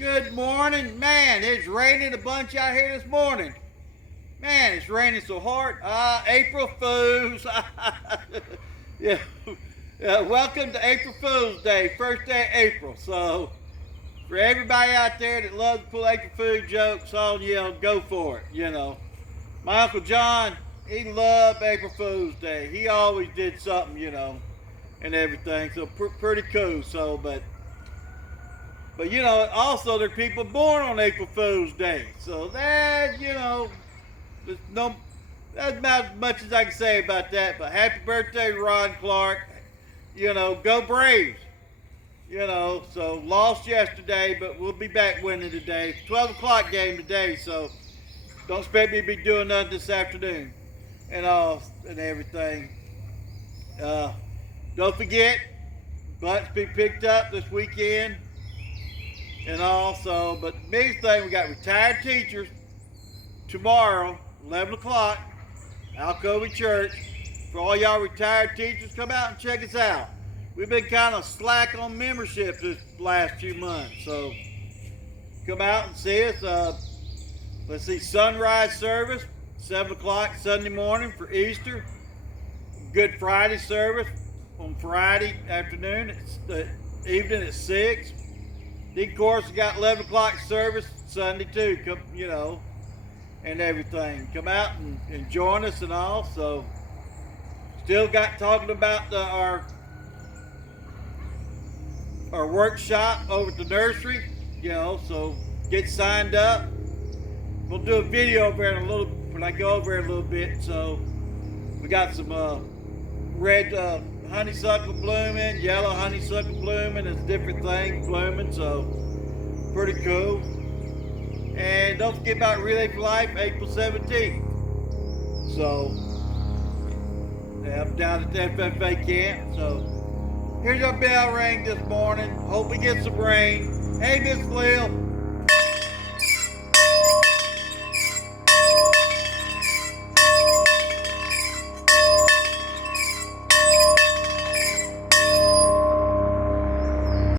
Good morning. Man, it's raining a bunch out here this morning. Man, it's raining so hard. April Fools. yeah. Welcome to April Fool's Day, first day of April. So, for everybody out there that loves to pull April Fool jokes on, go for it, My Uncle John, he loved April Fool's Day. He always did something, and everything. So, pretty cool. So, but also there are people born on April Fool's Day. So that, that's about as much as I can say about that. But happy birthday, Ron Clark. Go Braves. So lost yesterday, but we'll be back winning today. 12 o'clock game today, so don't expect me to be doing nothing this afternoon and everything. Don't forget, butts be picked up this weekend. And also, but the biggest thing, we got retired teachers tomorrow, 11 o'clock, Alcova Church. For all y'all retired teachers, come out and check us out. We've been kind of slack on membership this last few months, so come out and see us. Let's see, sunrise service, 7 o'clock Sunday morning for Easter. Good Friday service on Friday afternoon, it's the evening at 6. Of course, we got 11 o'clock service Sunday too, and everything. Come out and join us and all. So, still got talking about our workshop over at the nursery, so get signed up. We'll do a video over there when I go over there a little bit. So, we got some red honeysuckle blooming, yellow honeysuckle blooming, it's different things blooming, so pretty cool. And don't forget about Relay for Life, April 17th. So, I'm down at the FFA camp. So, here's our bell ring this morning. Hope we get some rain. Hey, Miss Lil.